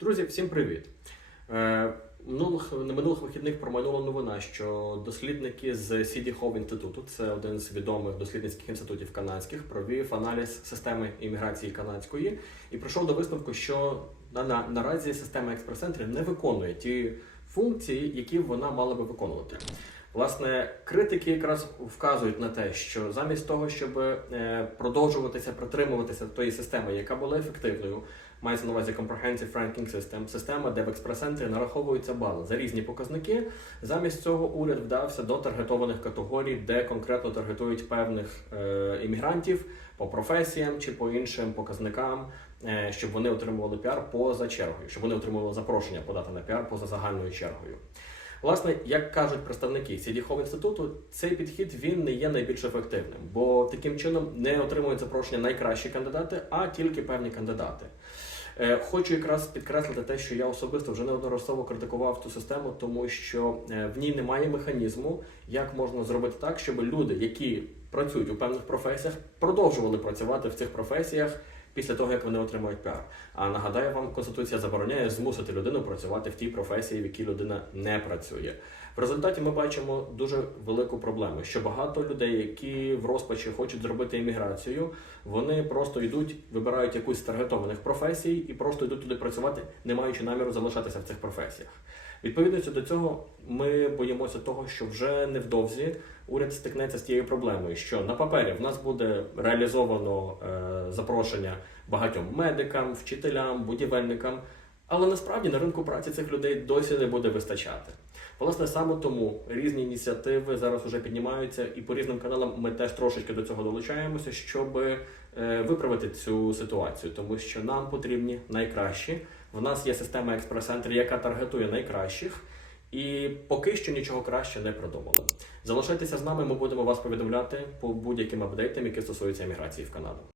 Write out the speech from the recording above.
Друзі, всім привіт! Е, Минулих, на минулих вихідних промайнула новина, що дослідники з CD Hall інституту, це один з відомих дослідницьких інститутів канадських, провів аналіз системи імміграції канадської і прийшов до висновку, що на, на, наразі система експрес-центрів не виконує ті функції, які вона мала би виконувати. Власне, критики якраз вказують на те, що замість того, щоб е, продовжуватися притримуватися тої системи, яка була ефективною, мається на увазі Comprehensive Ranking System, система, де в експрес-центрі нараховуються бали за різні показники. Замість цього уряд вдався до таргетованих категорій, де конкретно таргетують певних е, іммігрантів по професіям чи по іншим показникам, е, щоб вони отримували піар поза чергою, щоб вони отримували запрошення подати на піар поза загальною чергою. Власне, як кажуть представники Hall інституту, цей підхід він не є найбільш ефективним, бо таким чином не отримують запрошення найкращі кандидати, а тільки певні кандидати. Е, Хочу якраз підкреслити те, що я особисто вже неодноразово критикував цю систему, тому що е, в ній немає механізму, як можна зробити так, щоб люди, які працюють у певних професіях, продовжували працювати в цих професіях після того, як вони отримують піар. А нагадаю вам, конституція забороняє змусити людину працювати в тій професії, в якій людина не працює. В результаті ми бачимо дуже велику проблему, що багато людей, які в розпачі хочуть зробити імміграцію, вони просто йдуть, вибирають якусь з таргетованих професій і просто йдуть туди працювати, не маючи наміру залишатися в цих професіях. Відповідно до цього, ми боїмося того, що вже невдовзі уряд стикнеться з тією проблемою, що на папері в нас буде реалізовано е, запрошення багатьом медикам, вчителям, будівельникам, але насправді на ринку праці цих людей досі не буде вистачати. Власне, саме тому різні ініціативи зараз вже піднімаються, і по різним каналам ми теж трошечки до цього долучаємося, щоб е, виправити цю ситуацію, тому що нам потрібні найкращі. В нас є система експрес-центрів, яка таргетує найкращих. І поки що нічого краще не придумали. Залишайтеся з нами, ми будемо вас повідомляти по будь-яким апдейтам, які стосуються еміграції в Канаду.